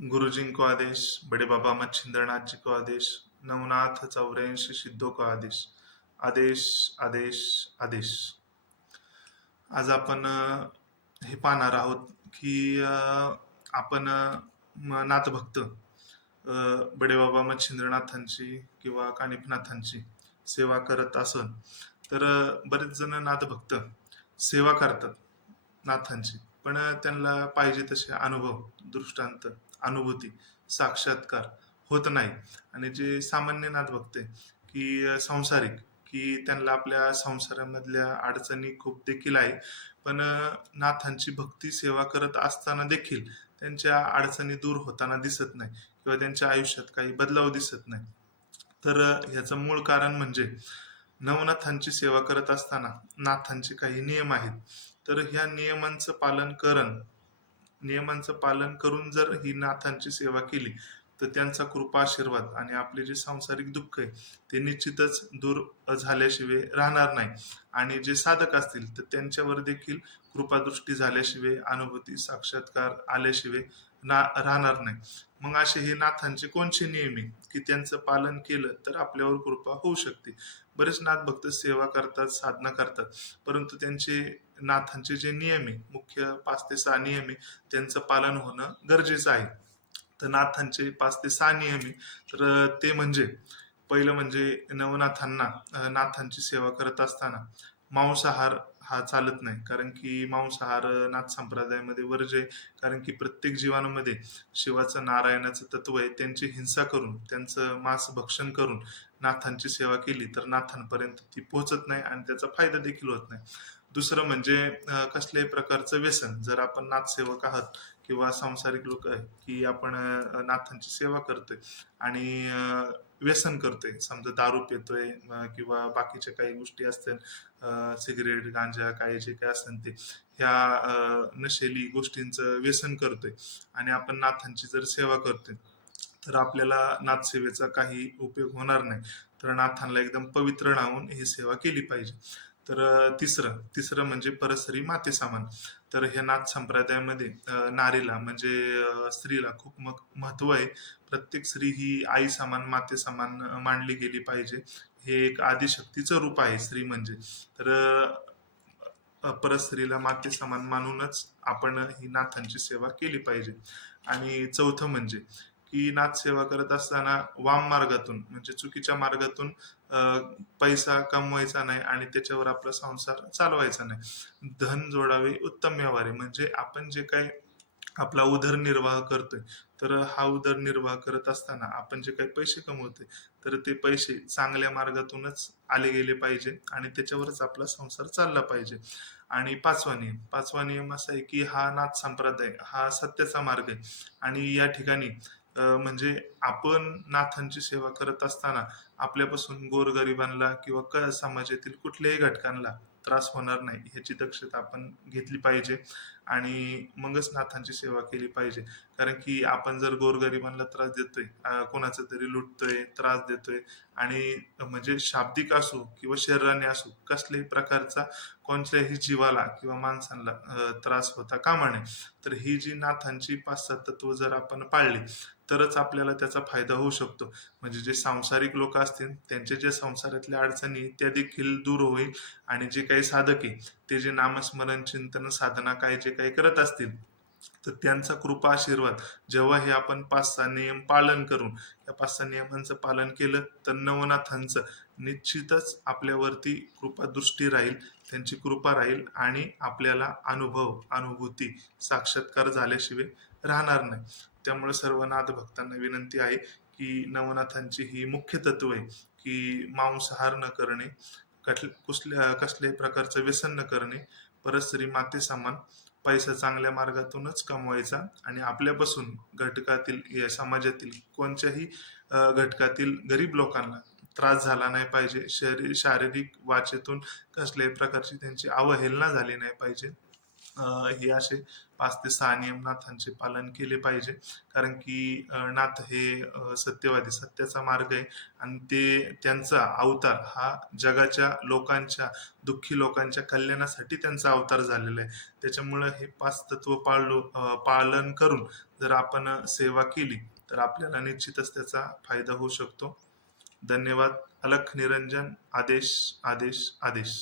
गुरुजी को आदेश बड़े बाबा मच्छिंद्रनाथ जी को आदेश नवनाथ चौऱ्याऐंशी सिद्धो को आदेश. आदेश आदेश आदेश. आज आपण हे पाहणार आहोत की आपण म- नाथभक्त बडे बाबा मच्छिंद्रनाथांची किंवा कानिफनाथांची सेवा करत असन तर बरेच जण नाथभक्त सेवा करतात नाथांची. पण त्यांना पाहिजे तसे अनुभव दृष्टांत अनुभूती साक्षात्कार होत नाही. आणि जे सामान्य नाथभक्त बघते की संसारिक सांसारिक की त्यांना आपल्या संसारामधल्या अडचणी खूप देखील आहे. पण नाथांची भक्ती सेवा करत असताना देखील त्यांच्या अडचणी दूर होताना दिसत नाही किंवा त्यांच्या आयुष्यात काही बदलाव दिसत नाही. तर ह्याचं मूळ कारण म्हणजे नवनाथांची सेवा करत असताना नाथांचे काही नियम आहेत. तर ह्या नियमांचं पालन करण नियमांचं पालन करून जर ही नाथांची सेवा केली तर त्यांचा कृपा आशीर्वाद आणि आपले जे सांसारिक दुःख आहे ते निश्चितच दूर झाल्याशिवाय राहणार नाही. आणि जे साधक असतील तर त्यांच्यावर देखील कृपादृष्टी झाल्याशिवाय अनुभूती साक्षात्कार आल्याशिवाय ना राहणार नाही. मग असे हे नाथांचे कोणचे नियम आहे? की त्यांचं पालन केलं तर आपल्यावर कृपा होऊ शकते. बरेच नाथ भक्त सेवा करतात साधना करतात परंतु त्यांचे नाथांचे जे नियम आहे मुख्य पाच ते सहा नियम आहे त्यांचं पालन होणं गरजेचं आहे. तर नाथांचे पाच ते सहा नियम आहे. तर ते म्हणजे पहिलं म्हणजे नवनाथांना नाथांची सेवा करत असताना मांसाहार हा चालत नाही. कारण की मांसाहार नाथ संप्रदायामध्ये वर्ज्य आहे. कारण की प्रत्येक जीवांमध्ये शिवाचं नारायणाचं तत्व आहे. त्यांची हिंसा करून त्यांचं मांस भक्षण करून नाथांची सेवा केली तर नाथांपर्यंत ती पोहोचत नाही आणि त्याचा फायदा देखील होत नाही. दुसरं म्हणजे कसल्याही प्रकारचं व्यसन. जर आपण नाथसेवक आहात किंवा सांसारिक लोक आहे की आपण नाथांची सेवा करतोय आणि व्यसन करतोय. समजा दारू पितोय किंवा बाकीच्या काही गोष्टी असतील सिगरेट गांजा काही जे काय असतील ते ह्या नशेली गोष्टींचं व्यसन करतोय आणि आपण नाथांची जर सेवा करतोय तर आपल्याला नाथसेवेचा काही उपयोग होणार नाही. तर नाथांना एकदम पवित्र राहून ही सेवा केली पाहिजे. तर तिसरं तिसरं म्हणजे परस्त्री माते सामान. तर हे नाथ संप्रदायामध्ये नारीला म्हणजे स्त्रीला खूप मग महत्त्व आहे. प्रत्येक स्त्री ही आई समान माते समान मानली गेली पाहिजे. हे एक आदिशक्तीचं रूप आहे स्त्री म्हणजे. तर परस्त्रीला माते समान मानूनच आपण ही नाथांची सेवा केली पाहिजे. आणि चौथं म्हणजे की नाथ सेवा करत असताना वाम मार्गातून म्हणजे चुकीच्या मार्गातून पैसा कमवायचा नाही आणि त्याच्यावर आपला संसार चालवायचा नाही. धन जोडावे उत्तम व्यवहारी म्हणजे आपण जे काही आपला उदरनिर्वाह करतोय तर हा उदरनिर्वाह करत असताना आपण जे काही पैसे कमवतोय तर ते पैसे चांगल्या मार्गातूनच आले गेले पाहिजे आणि त्याच्यावरच आपला संसार चालला पाहिजे. आणि पाचवा नियम पाचवा नियम असा आहे की हा नाथ संप्रदाय हा सत्याचा मार्ग आहे. आणि या ठिकाणी म्हणजे आपण नाथांची सेवा करत असताना आपल्यापासून गोरगरिबांना किंवा क समाजातील कुठल्याही घटकांना त्रास होणार नाही ह्याची दक्षता आपण घेतली पाहिजे आणि मगच नाथांची सेवा केली पाहिजे. कारण की आपण जर गोरगरिबांना त्रास देतोय कोणाचा कोणाचं तरी लुटतोय त्रास देतोय आणि म्हणजे शाब्दिक असो किंवा शरीराने असो कसल्याही प्रकारचा कोणत्याही जीवाला किंवा माणसांना त्रास होता कामा नये. तर ही जी नाथांची पाच सात तत्व जर आपण पाळली तरच आपल्याला त्याचा फायदा होऊ शकतो. म्हणजे जे सांसारिक लोक असतील त्यांच्या ज्या संसारातल्या अडचणी त्या देखील दूर होईल आणि जे काही साधक आहे ते जे नामस्मरण चिंतन साधना काय जे काही करत असतील तर त्यांचा कृपा आशीर्वाद जेव्हा हे आपण पाच सहा नियम पालन करून या पाच सहा नियमांचं पालन केलं तर नवनाथांचं निश्चितच आपल्यावरती कृपा दृष्टी राहील त्यांची कृपा राहील आणि आपल्याला अनुभव अनुभूती साक्षात्कार झाल्याशिवाय राहणार नाही. त्यामुळे सर्व नाथ भक्तांना विनंती आहे की नवनाथांची ही मुख्य तत्व आहे की मांसाहार न करणे कठल कसल्याही प्रकारचं व्यसन न करणे परस्त्री माते समान पैसा चांगल्या मार्गातूनच कमवायचा आणि आपल्यापासून घटकातील या समाजातील कोणत्याही घटकातील गरीब लोकांना त्रास झाला नाही पाहिजे. शरीर शारीरिक वाचेतून कसल्याही प्रकारची त्यांची अवहेलना झाली नाही पाहिजे. हे असे पाच ते सहा नियम नाथांचे पालन केले पाहिजे. कारण की नाथ हे सत्यवादी सत्याचा मार्ग आहे. आणि ते त्यांचा अवतार हा जगाच्या लोकांच्या दुःखी लोकांच्या कल्याणासाठी त्यांचा अवतार झालेला आहे. त्याच्यामुळं हे पाच तत्व पाळलो पालन करून जर आपण सेवा केली तर आपल्याला निश्चितच त्याचा फायदा होऊ शकतो. धन्यवाद. अलख निरंजन. आदेश आदेश आदेश.